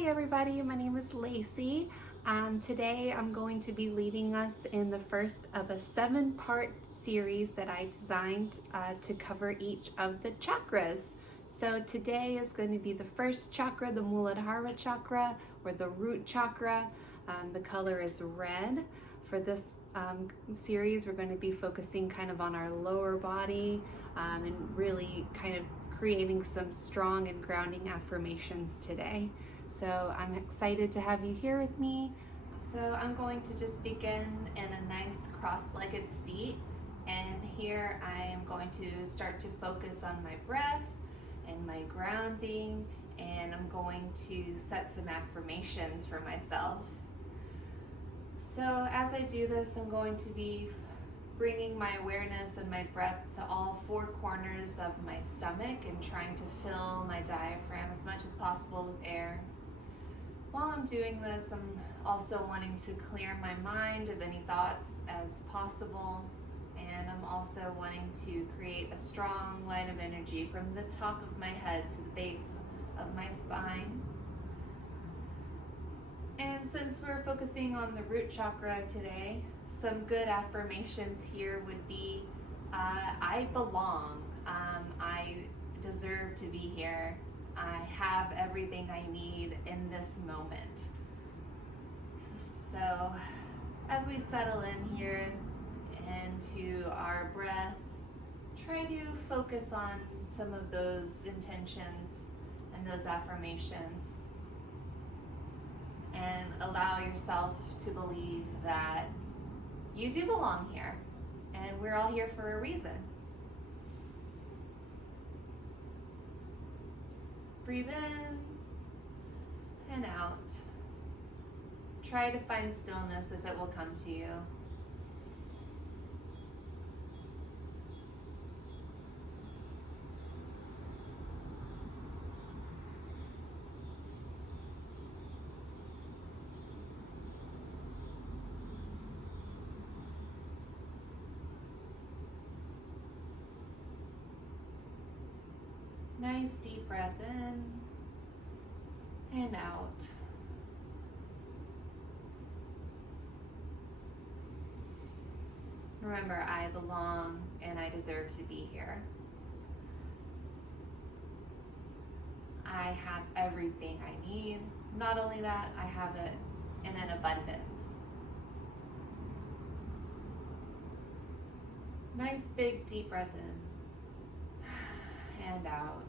Hi everybody, my name is Lacey. Today I'm going to be leading us in the first of a 7-part series that I designed to cover each of the chakras. So today is going to be the first chakra, the Muladhara chakra or the Root Chakra. The color is red. For this series we're going to be focusing kind of on our lower body and really kind of creating some strong and grounding affirmations today. So I'm excited to have you here with me. So I'm going to just begin in a nice cross-legged seat, and here I am going to start to focus on my breath and my grounding, and I'm going to set some affirmations for myself. So as I do this, I'm going to be bringing my awareness and my breath to all 4 corners of my stomach and trying to fill my diaphragm as much as possible with air. While I'm doing this, I'm also wanting to clear my mind of any thoughts as possible, and I'm also wanting to create a strong line of energy from the top of my head to the base of my spine. And since we're focusing on the root chakra today, some good affirmations here would be, I belong, I deserve to be here, I have everything I need in this moment. So as we settle in here into our breath, try to focus on some of those intentions and those affirmations, and allow yourself to believe that you do belong here, and we're all here for a reason. Breathe in and out. Try to find stillness if it will come to you. Nice deep breath in and out. Remember, I belong and I deserve to be here. I have everything I need. Not only that, I have it in an abundance. Nice big deep breath in and out.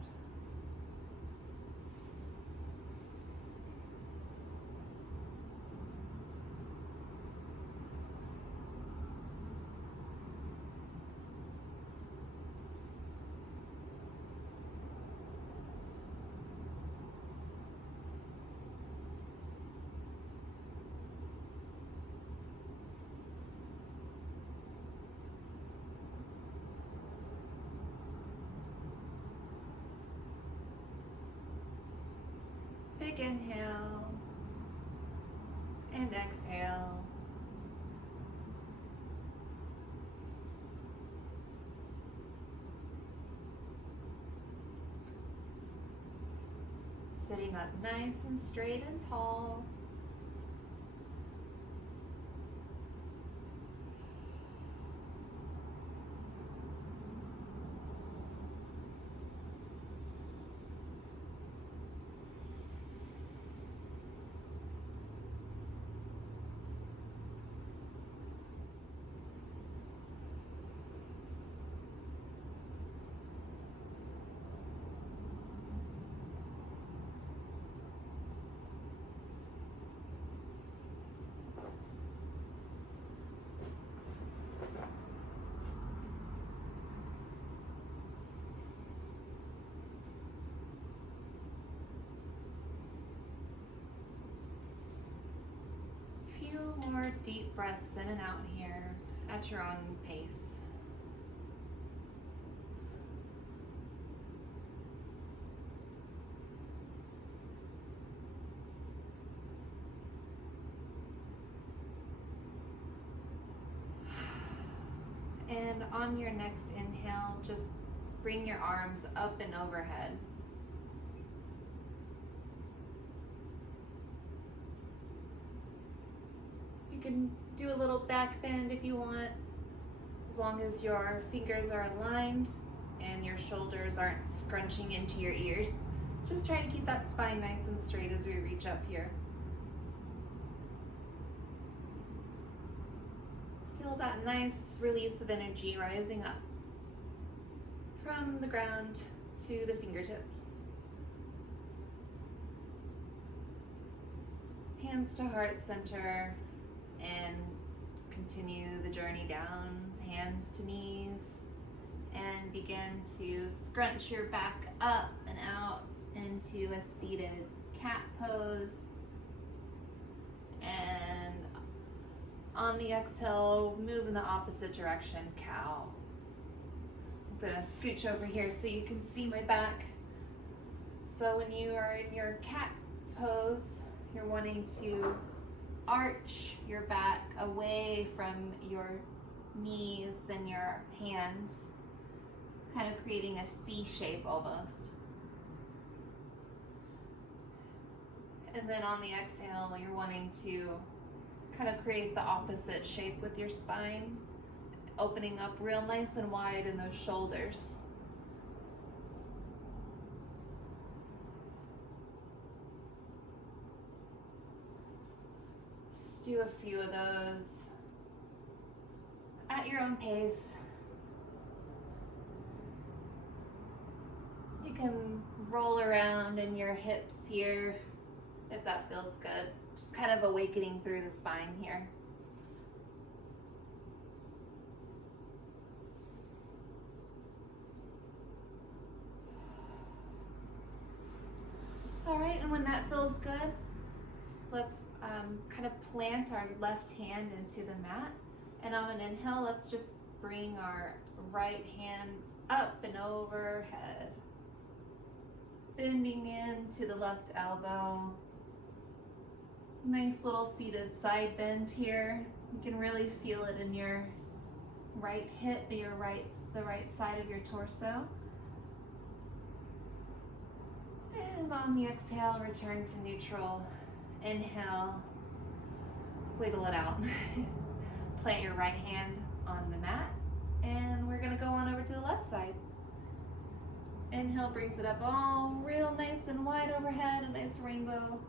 Big inhale and exhale. Sitting up nice and straight and tall. Few more deep breaths in and out here at your own pace. And on your next inhale, just bring your arms up and overhead. can do a little back bend if you want, as long as your fingers are aligned and your shoulders aren't scrunching into your ears. Just try to keep that spine nice and straight as we reach up here. Feel that nice release of energy rising up from the ground to the fingertips. Hands to heart center, and continue the journey down, hands to knees, and begin to scrunch your back up and out into a seated cat pose. And on the exhale, move in the opposite direction, cow. I'm gonna scooch over here so you can see my back. So when you are in your cat pose, you're wanting to arch your back away from your knees and your hands, kind of creating a C shape almost. And then on the exhale, you're wanting to kind of create the opposite shape with your spine, opening up real nice and wide in those shoulders. Just do a few of those at your own pace. You can roll around in your hips here if that feels good. Just kind of awakening through the spine here. All right, and when that feels good, let's kind of plant our left hand into the mat. And on an inhale, let's just bring our right hand up and overhead, bending into the left elbow. Nice little seated side bend here. You can really feel it in your right hip, the right side of your torso. And on the exhale, return to neutral. Inhale, wiggle it out. Plant your right hand on the mat, and we're gonna go on over to the left side. Inhale brings it up all real nice and wide overhead, a nice rainbow.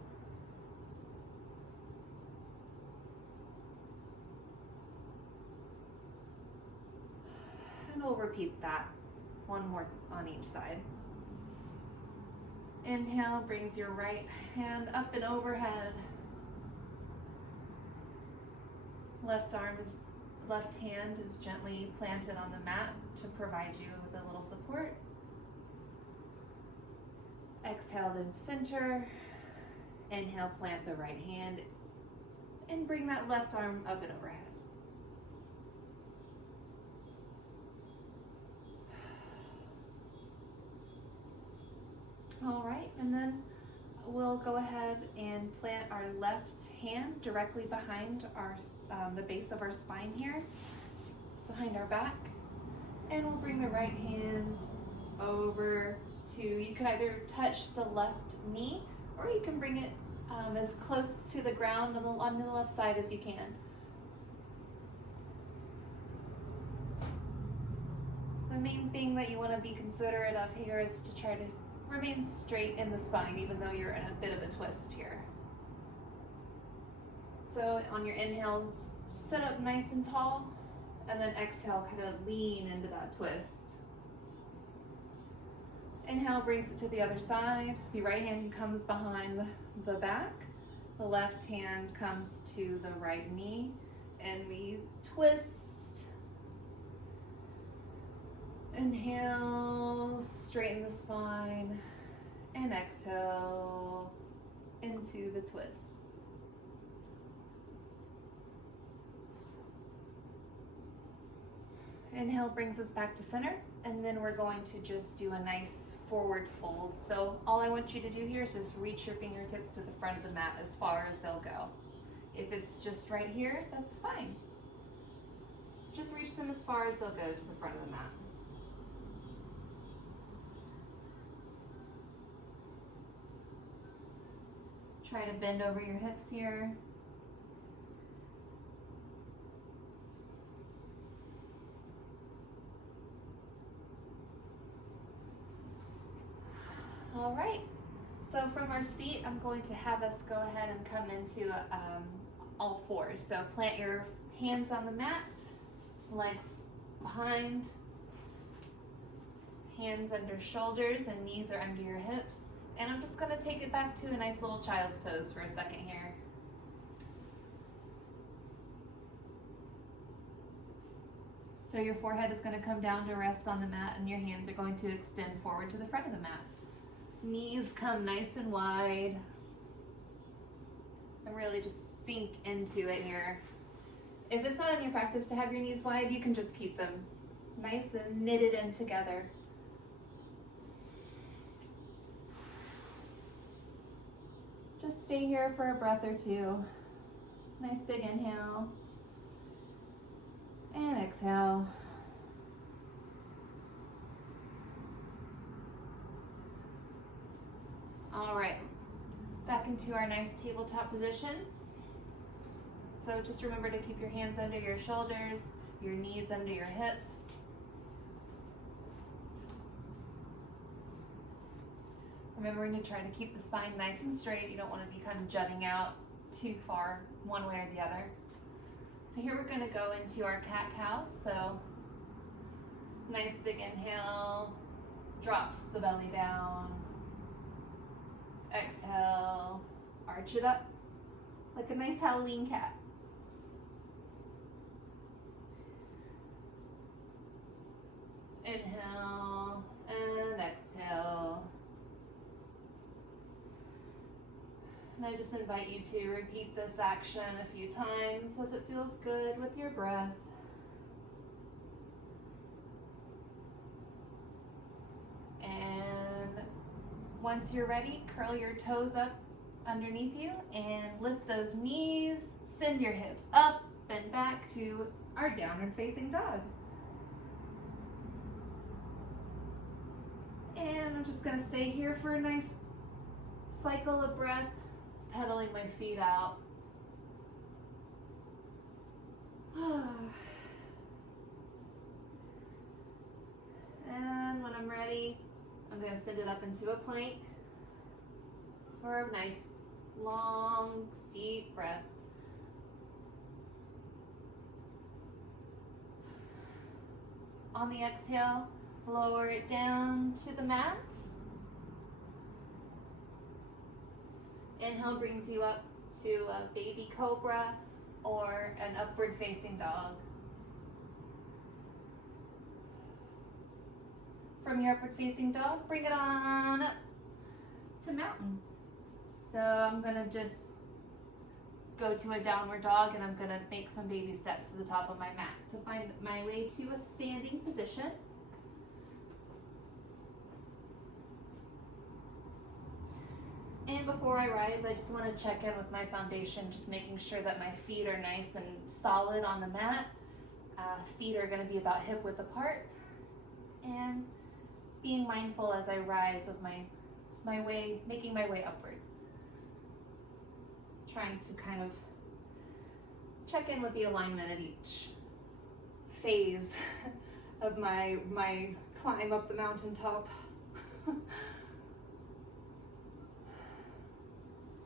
And we'll repeat that one more on each side. Inhale brings your right hand up and overhead. Left hand is gently planted on the mat to provide you with a little support. Exhale, then center. Inhale, plant the right hand and bring that left arm up and overhead. All right, and then we'll go ahead and plant our left hand directly behind our the base of our spine here, behind our back. And we'll bring the right hand over to, you can either touch the left knee, or you can bring it as close to the ground on the left side as you can. The main thing that you want to be considerate of here is to try to remain straight in the spine, even though you're in a bit of a twist here. So on your inhale, sit up nice and tall, and then exhale, kind of lean into that twist. Inhale brings it to the other side. The right hand comes behind the back. The left hand comes to the right knee, and we twist. Inhale, straighten the spine, and exhale into the twist. Inhale brings us back to center, and then we're going to just do a nice forward fold. So all I want you to do here is just reach your fingertips to the front of the mat as far as they'll go. If it's just right here, that's fine. Just reach them as far as they'll go to the front of the mat. Try to bend over your hips here. All right. So from our seat, I'm going to have us go ahead and come into all fours. So plant your hands on the mat, legs behind, hands under shoulders, and knees are under your hips. And I'm just going to take it back to a nice little child's pose for a second here. So your forehead is going to come down to rest on the mat, and your hands are going to extend forward to the front of the mat. Knees come nice and wide. And really just sink into it here. If it's not in your practice to have your knees wide, you can just keep them nice and knitted in together. Just stay here for a breath or two. Nice big inhale. And exhale. All right, back into our nice tabletop position. So just remember to keep your hands under your shoulders, your knees under your hips. Remembering to try to keep the spine nice and straight. You don't want to be kind of jutting out too far one way or the other. So here we're going to go into our cat-cow. So nice big inhale, drops the belly down. Exhale, arch it up like a nice Halloween cat. Inhale and exhale. And I just invite you to repeat this action a few times as it feels good with your breath. And once you're ready, curl your toes up underneath you and lift those knees, send your hips up and back to our downward facing dog. And I'm just going to stay here for a nice cycle of breath, pedaling my feet out. And when I'm ready, I'm going to send it up into a plank for a nice, long, deep breath. On the exhale, lower it down to the mat. Inhale brings you up to a baby cobra or an upward facing dog. From your upward facing dog, bring it on up to mountain. So I'm gonna just go to a downward dog and I'm gonna make some baby steps to the top of my mat to find my way to a standing position. And before I rise, I just want to check in with my foundation, just making sure that my feet are nice and solid on the mat. Feet are going to be about hip width apart. And being mindful as I rise of my way, making my way upward. Trying to kind of check in with the alignment at each phase of my climb up the mountaintop.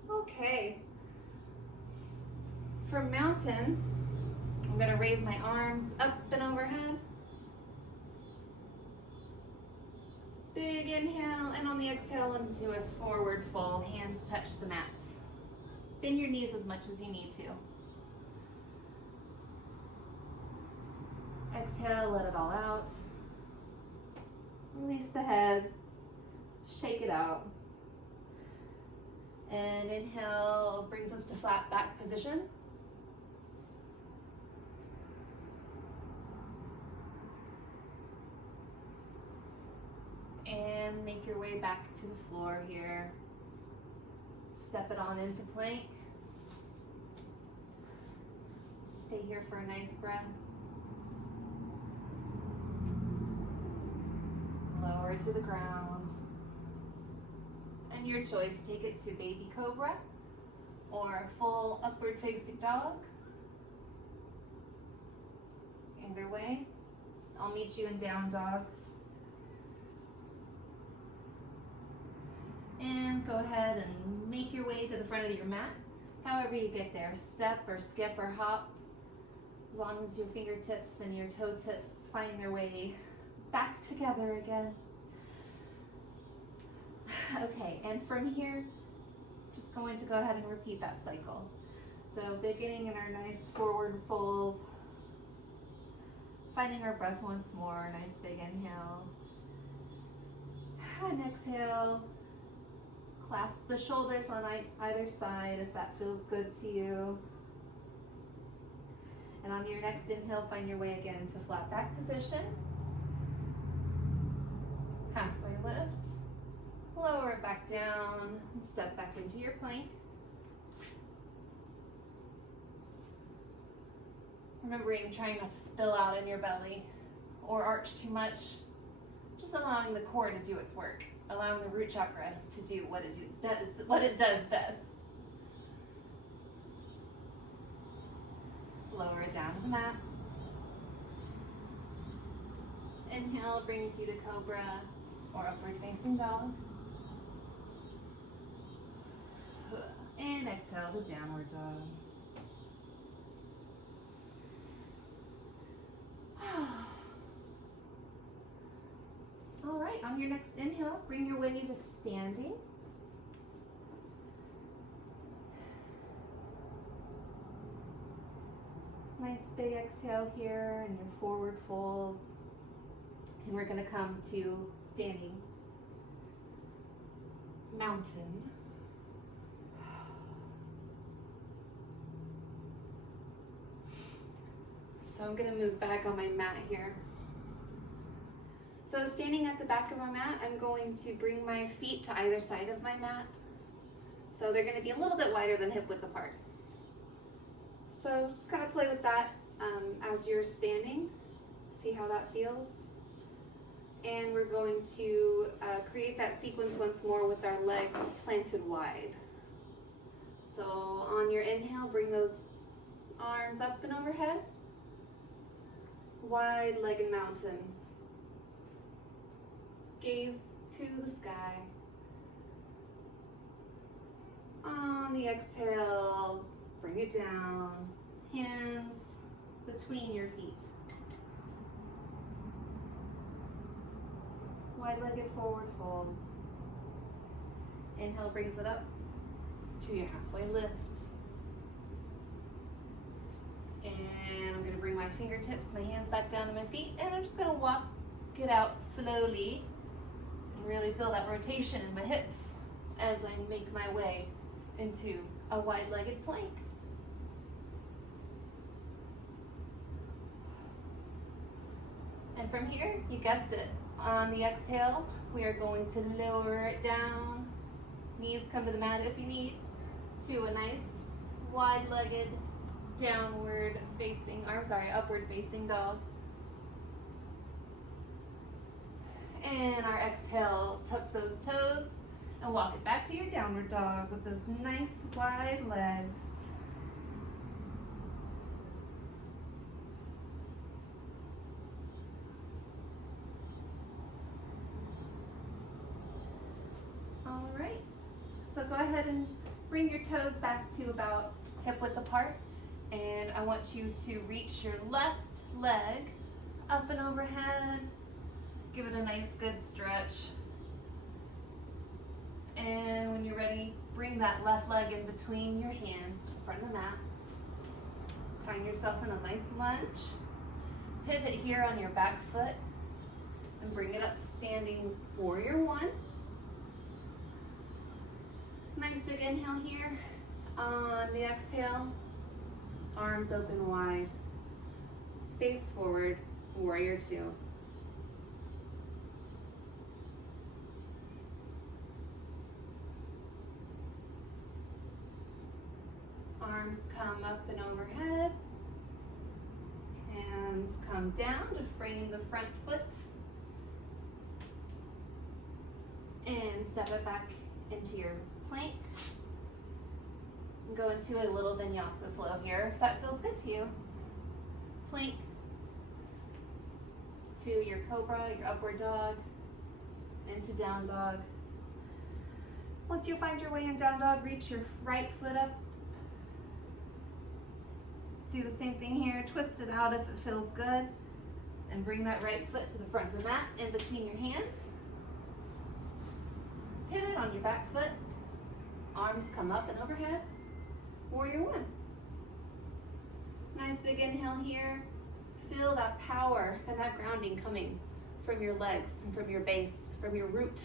Okay, for mountain, I'm going to raise my arms up and overhead. Big inhale, and on the exhale into a forward fold, hands touch the mat. Bend your knees as much as you need to. Exhale, let it all out. Release the head, shake it out. And inhale brings us to flat back position. And make your way back to the floor here. Step it on into plank. Stay here for a nice breath. Lower to the ground. And your choice, take it to baby cobra or full upward facing dog. Either way, I'll meet you in down dog. can, go ahead and make your way to the front of your mat. However you get there, step or skip or hop, as long as your fingertips and your toe tips find their way back together again. Okay, and from here, just going to go ahead and repeat that cycle. So beginning in our nice forward fold, finding our breath once more, nice big inhale, and exhale. Clasp the shoulders on either side if that feels good to you. And on your next inhale, find your way again to flat back position. Halfway lift. Lower it back down and step back into your plank. Remembering trying not to spill out in your belly or arch too much. Just allowing the core to do its work. Allowing the root chakra to do what it does best. Lower it down to the mat. Inhale brings you to cobra or upward facing dog. And exhale to downward dog. All right, on your next inhale, bring your way to standing. Nice big exhale here and your forward fold. And we're going to come to standing mountain. So I'm going to move back on my mat here. So standing at the back of my mat, I'm going to bring my feet to either side of my mat. So they're going to be a little bit wider than hip width apart. So just kind of play with that as you're standing. See how that feels. And we're going to create that sequence once more with our legs planted wide. So on your inhale, bring those arms up and overhead. Wide-legged mountain. Gaze to the sky. On the exhale, bring it down. Hands between your feet. Wide-legged forward fold. Inhale brings it up to your halfway lift. And I'm going to bring my fingertips, my hands back down to my feet, and I'm just going to walk it out slowly and really feel that rotation in my hips as I make my way into a wide-legged plank. And from here, you guessed it, on the exhale, we are going to lower it down. Knees come to the mat if you need, to a nice wide-legged upward facing dog. And our exhale, tuck those toes and walk it back to your downward dog with those nice wide legs. All right, so go ahead and bring your toes back to about hip width apart. And I want you to reach your left leg up and overhead. Give it a nice good stretch. And when you're ready, bring that left leg in between your hands to the front of the mat. Find yourself in a nice lunge. Pivot here on your back foot and bring it up to standing warrior one. Nice big inhale here. On the exhale, arms open wide, face forward, warrior two. Arms come up and overhead, hands come down to frame the front foot, and step it back into your plank. Go into a little vinyasa flow here if that feels good to you. Plank to your cobra, your upward dog, into down dog. Once you find your way in down dog, reach your right foot up. Do the same thing here, twist it out if it feels good. And bring that right foot to the front of the mat, in between your hands. Pivot on your back foot. Arms come up and overhead. Warrior one. Nice big inhale here. Feel that power and that grounding coming from your legs and from your base, from your root.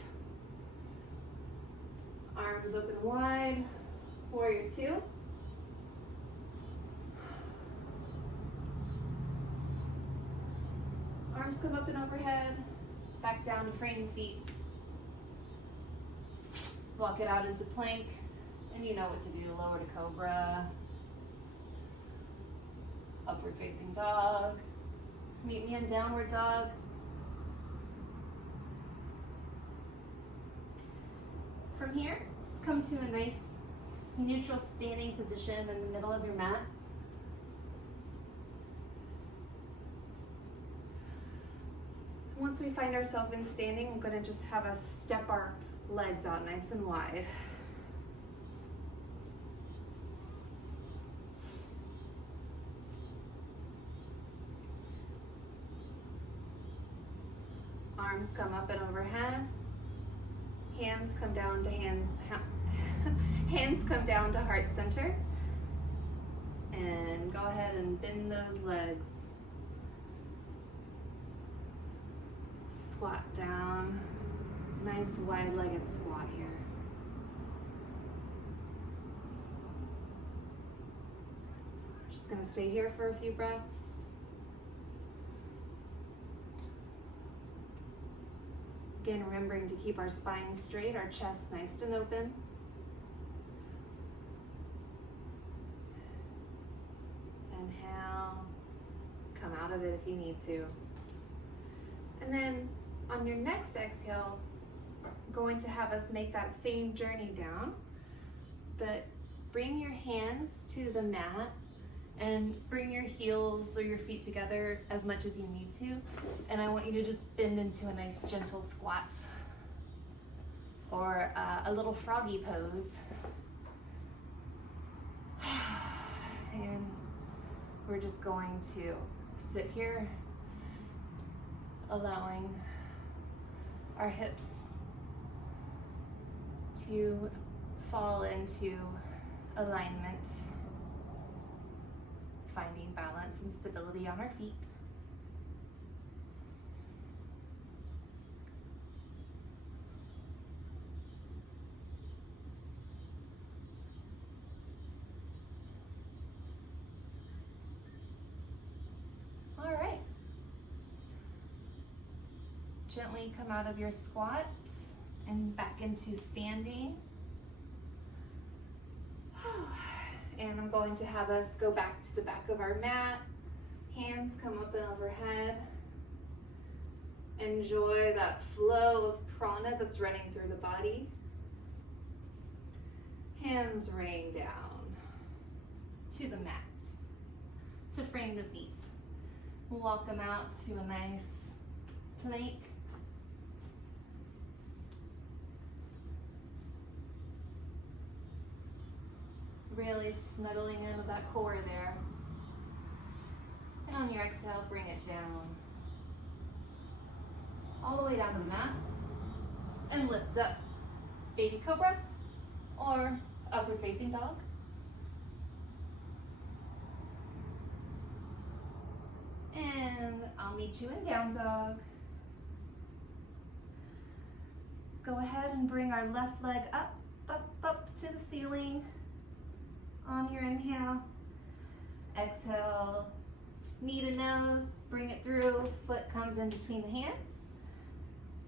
Arms open wide. Warrior two. Arms come up and overhead. Back down to frame feet. Walk it out into plank. And you know what to do. Lower to cobra. Upward facing dog. Meet me in downward dog. From here, come to a nice neutral standing position in the middle of your mat. Once we find ourselves in standing, I'm going to just have us step our legs out nice and wide. Arms come up and overhead. Hands come down to hands come down to heart center. And go ahead and bend those legs. Squat down. Nice wide-legged squat here. Just gonna stay here for a few breaths. Again, remembering to keep our spine straight, our chest nice and open. Inhale, come out of it if you need to. And then on your next exhale, going to have us make that same journey down, but bring your hands to the mat and bring your heels or your feet together as much as you need to. And I want you to just bend into a nice gentle squat or a little froggy pose. And we're just going to sit here, allowing our hips to fall into alignment, finding balance and stability on our feet. All right. Gently come out of your squat and back into standing. And I'm going to have us go back to the back of our mat. Hands come up and overhead. Enjoy that flow of prana that's running through the body. Hands rain down to the mat to frame the feet. We'll walk them out to a nice plank. Really snuggling into that core there. And on your exhale, bring it down. All the way down to the mat. And lift up. Baby cobra or upward facing dog. And I'll meet you in down dog. Let's go ahead and bring our left leg up, up, up to the ceiling. On your inhale, exhale, knee to nose, bring it through, foot comes in between the hands.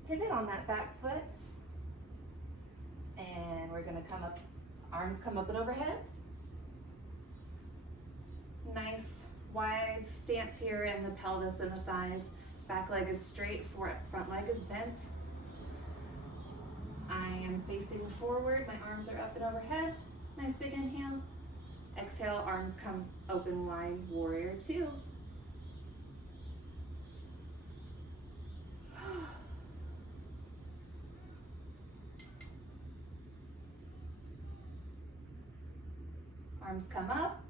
Pivot on that back foot. And we're gonna come up, arms come up and overhead. Nice wide stance here in the pelvis and the thighs. Back leg is straight, front leg is bent. I am facing forward, my arms are up and overhead. Nice big inhale. Exhale, arms come open wide, warrior two. Arms come up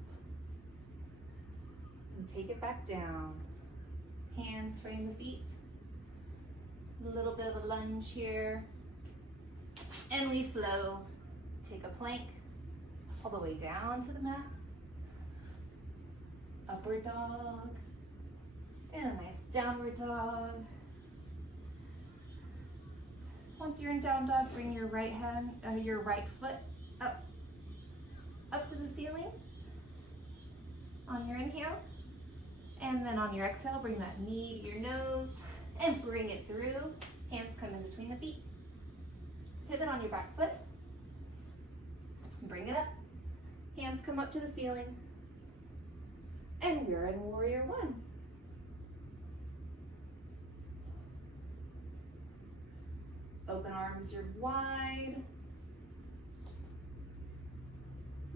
and take it back down. Hands frame the feet. A little bit of a lunge here. And we flow. Take a plank all the way down to the mat. Upward dog. And a nice downward dog. Once you're in down dog, bring your right foot up to the ceiling on your inhale. And then on your exhale, bring that knee to your nose and bring it through. Hands come in between the feet. Pivot on your back foot. Bring it up. Hands come up to the ceiling. And we're in Warrior One. Open arms are wide.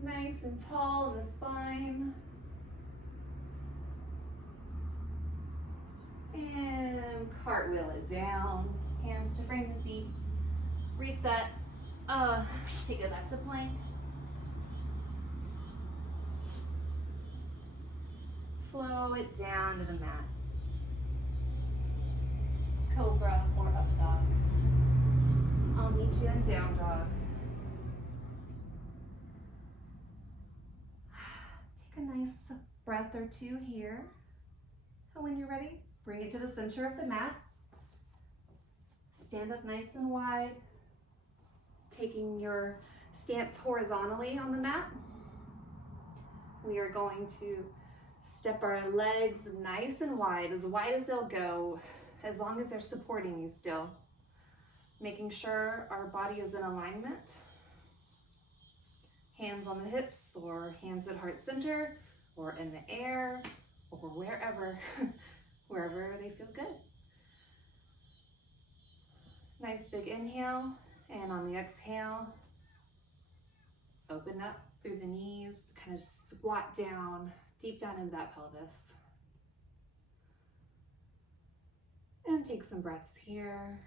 Nice and tall in the spine. And cartwheel it down. Hands to frame the feet. Reset. Take it back to plank. Flow it down to the mat. Cobra or up dog. I'll meet you in down dog. Take a nice breath or two here. And when you're ready, bring it to the center of the mat. Stand up nice and wide. Taking your stance horizontally on the mat. We are going to step our legs nice and wide as they'll go, as long as they're supporting you still. Making sure our body is in alignment. Hands on the hips or hands at heart center or in the air or wherever, wherever they feel good. Nice big inhale, and on the exhale, open up through the knees, kind of squat down, deep down into that pelvis. And take some breaths here.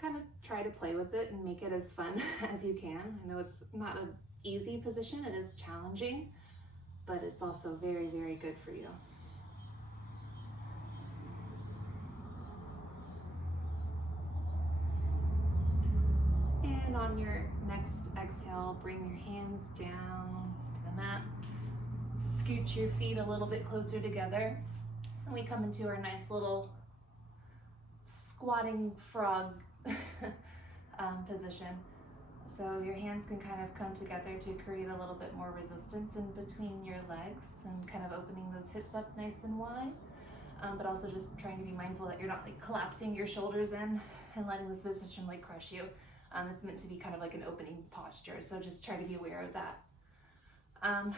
Kind of try to play with it and make it as fun as you can. I know it's not an easy position, it is challenging, but it's also very, very good for you. And on your next exhale, bring your hands down to the mat. Scoot your feet a little bit closer together. And we come into our nice little squatting frog position. So your hands can kind of come together to create a little bit more resistance in between your legs and kind of opening those hips up nice and wide. But also just trying to be mindful that you're not like collapsing your shoulders in and letting this position like crush you. It's meant to be kind of like an opening posture, so just try to be aware of that. And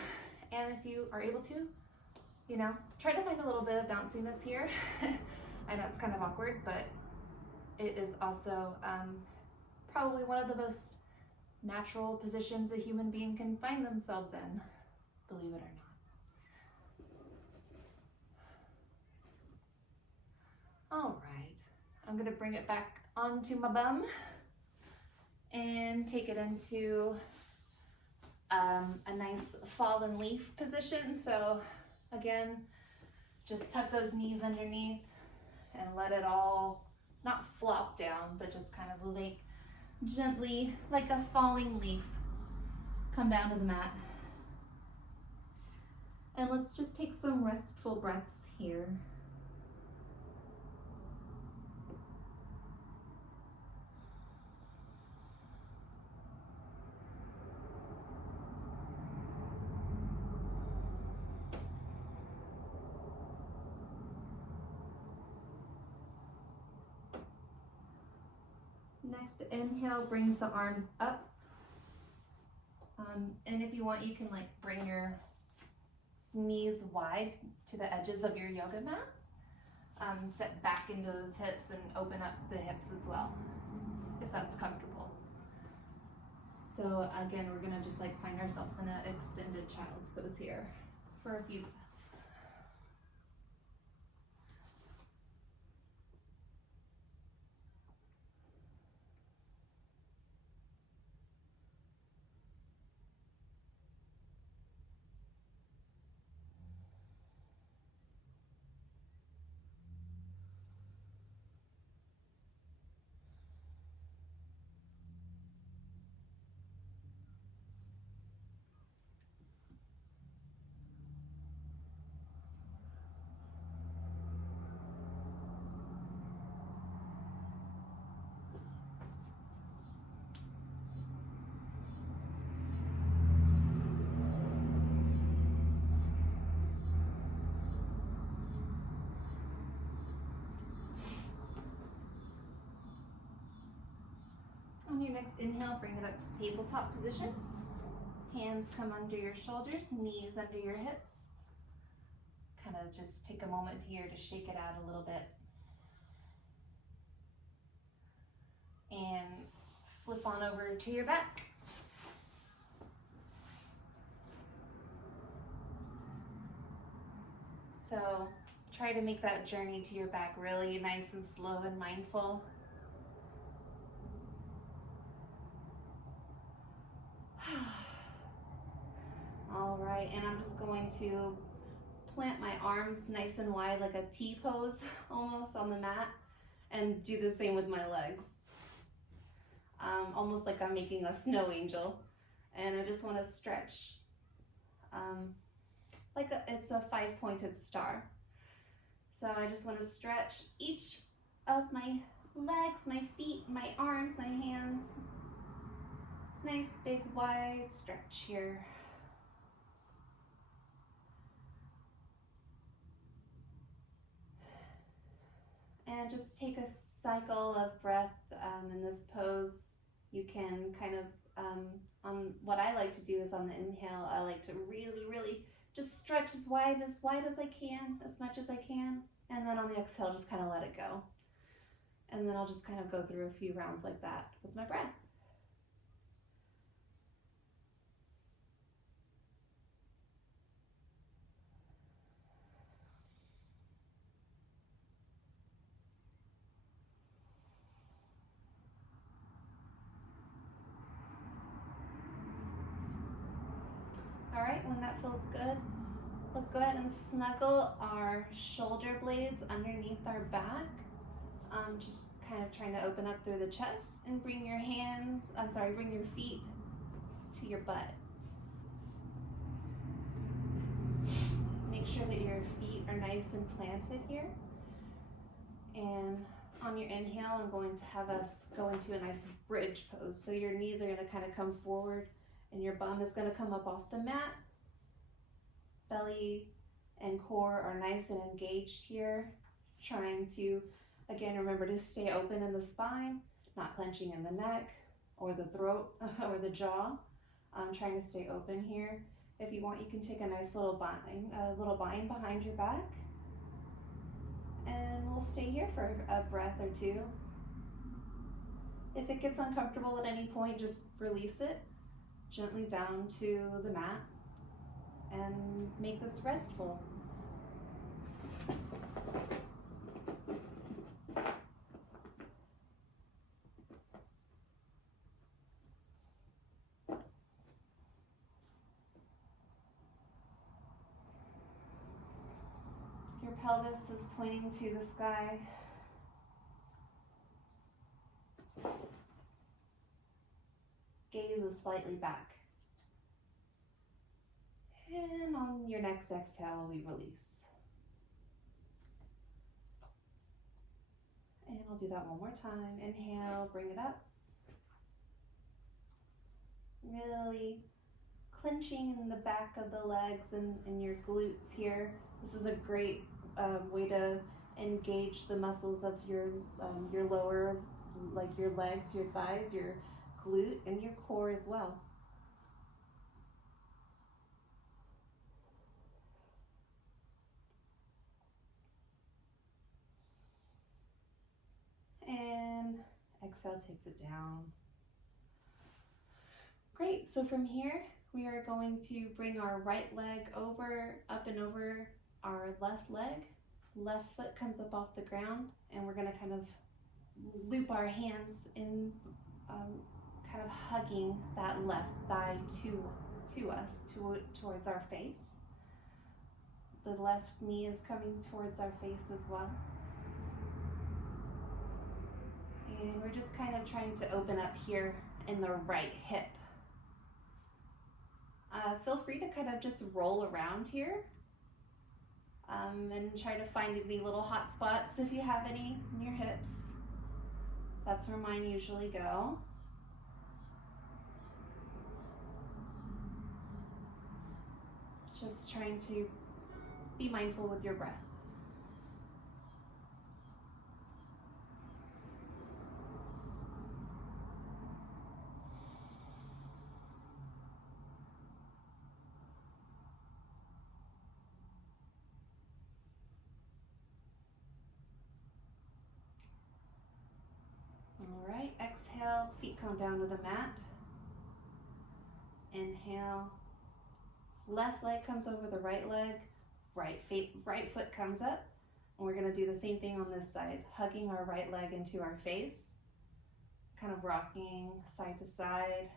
if you are able to, try to find a little bit of bounciness here. I know it's kind of awkward, but it is also probably one of the most natural positions a human being can find themselves in, believe it or not. All right, I'm gonna bring it back onto my bum and take it into a nice fallen leaf position. So again, just tuck those knees underneath and let it all not flop down, but just kind of like gently, like a falling leaf, come down to the mat. And let's just take some restful breaths here. Next inhale brings the arms up. And if you want, you can like bring your knees wide to the edges of your yoga mat. Set back into those hips and open up the hips as well, if that's comfortable. So again, we're gonna just like find ourselves in an extended child's pose here for a few breaths. Next inhale, bring it up to tabletop position. Hands come under your shoulders, knees under your hips. Kind of just take a moment here to shake it out a little bit. And flip on over to your back. So try to make that journey to your back really nice and slow and mindful. All right, and I'm just going to plant my arms nice and wide like a T pose almost on the mat, and do the same with my legs. Almost like I'm making a snow angel. And I just want to stretch like it's a 5-pointed star. So I just want to stretch each of my legs, my feet, my arms, my hands. Nice big wide stretch here. And just take a cycle of breath in this pose. You can kind of, on what I like to do is on the inhale, I like to really just stretch as wide as I can, as much as I can. And then on the exhale, just kind of let it go. And then I'll just kind of go through a few rounds like that with my breath. All right, when that feels good, let's go ahead and snuggle our shoulder blades underneath our back. Just kind of trying to open up through the chest and bring your feet to your butt. Make sure that your feet are nice and planted here. And on your inhale, I'm going to have us go into a nice bridge pose. So your knees are going to kind of come forward and your bum is going to come up off the mat. Belly and core are nice and engaged here. Trying to, again, remember to stay open in the spine, not clenching in the neck or the throat or the jaw. Trying to stay open here. If you want, you can take a nice little bind behind your back. And we'll stay here for a breath or two. If it gets uncomfortable at any point, just release it gently down to the mat and make this restful. Your pelvis is pointing to the sky. Gaze is slightly back. And on your next exhale, we release. And I'll do that one more time. Inhale, bring it up. Really clenching in the back of the legs and your glutes here. This is a great way to engage the muscles of your lower, like your legs, your thighs, your glute, and your core as well. And exhale takes it down. Great, so from here, we are going to bring our right leg up and over our left leg. Left foot comes up off the ground, and we're gonna kind of loop our hands in, kind of hugging that left thigh to us, towards our face. The left knee is coming towards our face as well. And we're just kind of trying to open up here in the right hip. Feel free to kind of just roll around here and try to find any little hot spots if you have any in your hips. That's where mine usually go. Just trying to be mindful with your breath. Exhale, feet come down to the mat. Inhale, left leg comes over the right leg, right foot comes up, and we're gonna do the same thing on this side, hugging our right leg into our face, kind of rocking side to side,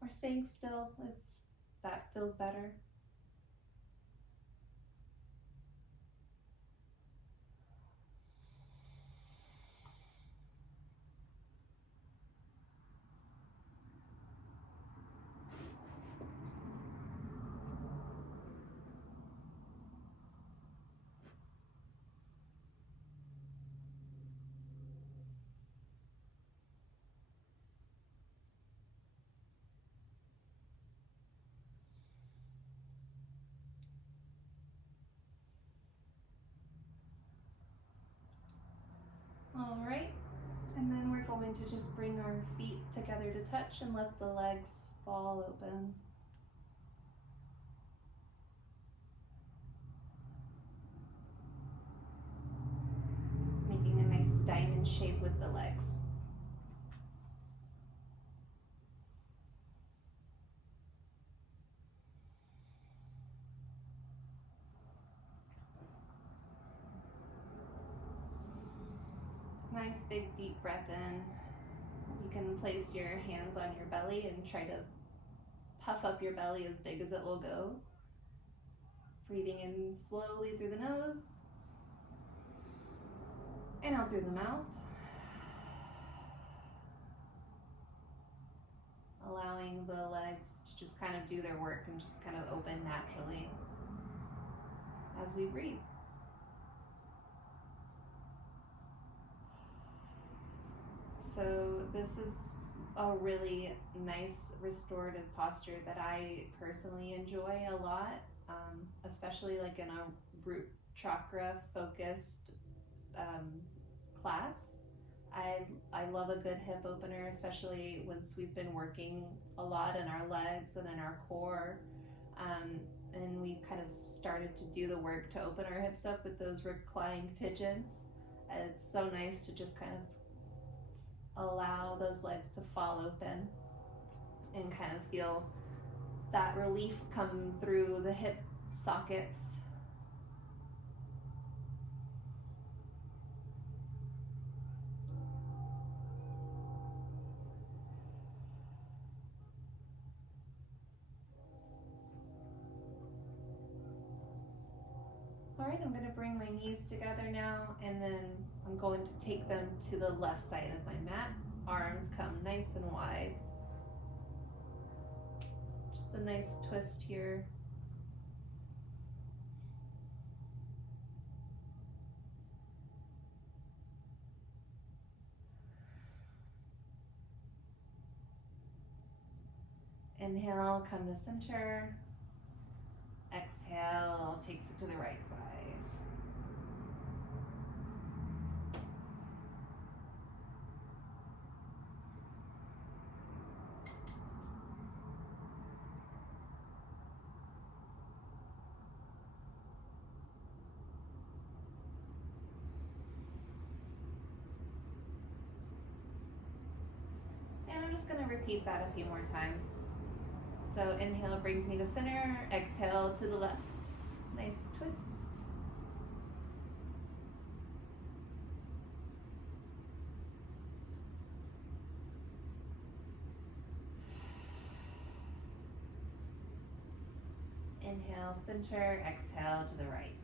or staying still if that feels better. All right, and then we're going to just bring our feet together to touch and let the legs fall open. Making a nice diamond shape with the legs. Nice big deep breath in. You can place your hands on your belly and try to puff up your belly as big as it will go. Breathing in slowly through the nose and out through the mouth. Allowing the legs to just kind of do their work and just kind of open naturally as we breathe. So this is a really nice restorative posture that I personally enjoy a lot, especially like in a root chakra focused class. I love a good hip opener, especially once we've been working a lot in our legs and in our core. And we kind of started to do the work to open our hips up with those reclined pigeons. It's so nice to just kind of allow those legs to fall open and kind of feel that relief come through the hip sockets. All right, I'm going to bring my knees together now, and then I'm going to take them to the left side of my mat. Arms come nice and wide. Just a nice twist here. Inhale, come to center. Exhale, takes it to the right side. And I'm just going to repeat that a few more times. So inhale brings me to center, exhale to the left. Nice twist. Inhale, center, exhale to the right.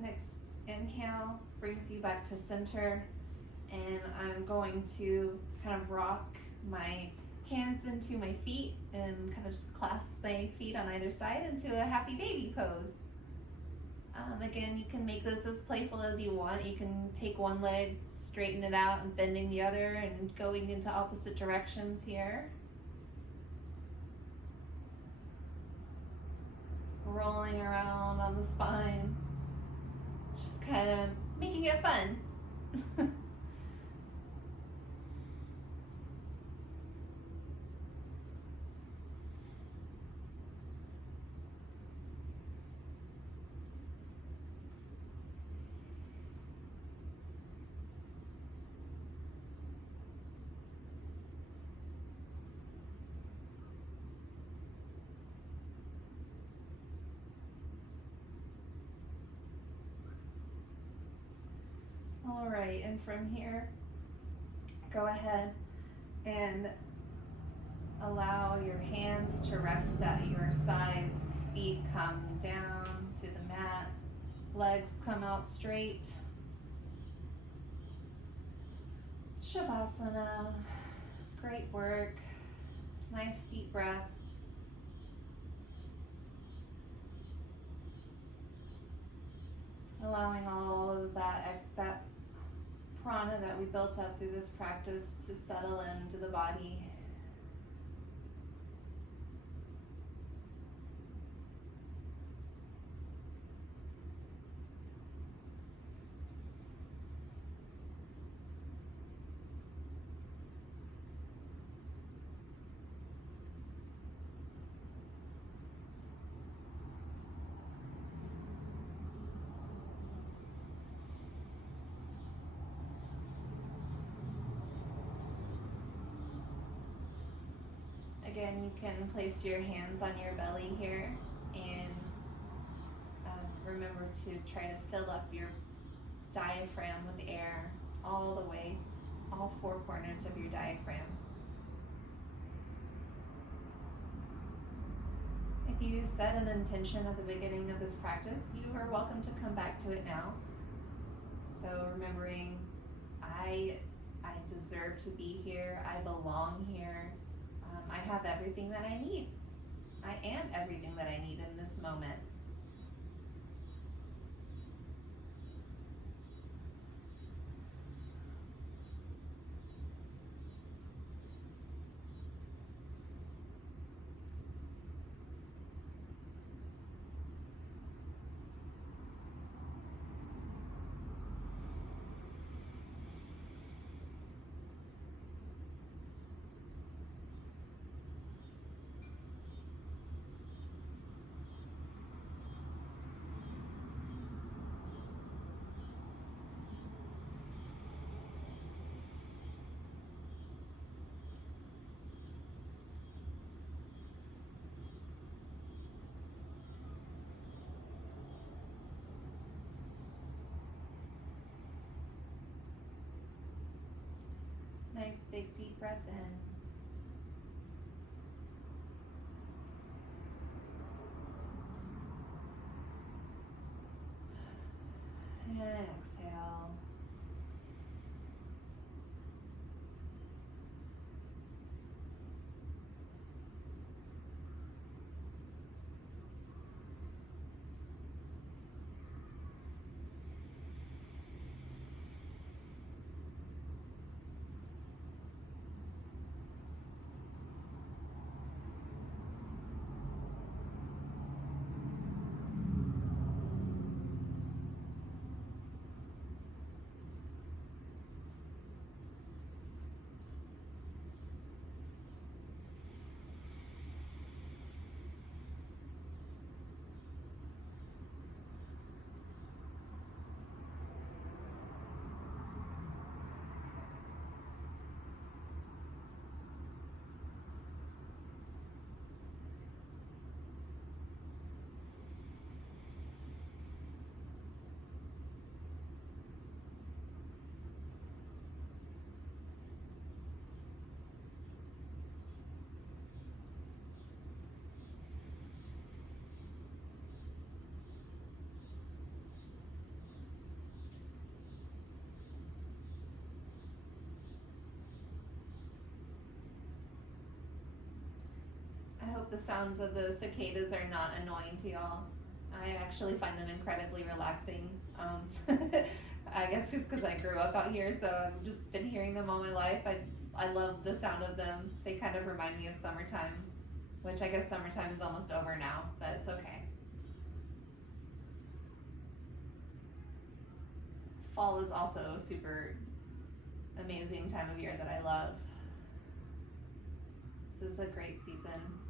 Next inhale brings you back to center. And I'm going to kind of rock my hands into my feet and kind of just clasp my feet on either side into a happy baby pose. Again, you can make this as playful as you want. You can take one leg, straighten it out, and bending the other and going into opposite directions here. Rolling around on the spine. Just kind of making it fun. All right, and from here, go ahead and allow your hands to rest at your sides, feet come down to the mat, legs come out straight. Shavasana, great work, nice deep breath. Allowing all of that prana that we built up through this practice to settle into the body. Again, you can place your hands on your belly here and remember to try to fill up your diaphragm with air all the way, all four corners of your diaphragm. If you set an intention at the beginning of this practice, you are welcome to come back to it now. So remembering, I deserve to be here, I belong here. I have everything that I need. I am everything that I need in this moment. Nice big deep breath in. And exhale. hope the sounds of the cicadas are not annoying to y'all. I actually find them incredibly relaxing. I guess just because I grew up out here, so I've just been hearing them all my life. I love the sound of them. They kind of remind me of summertime, which I guess summertime is almost over now, but it's okay. Fall is also a super amazing time of year that I love. This is a great season.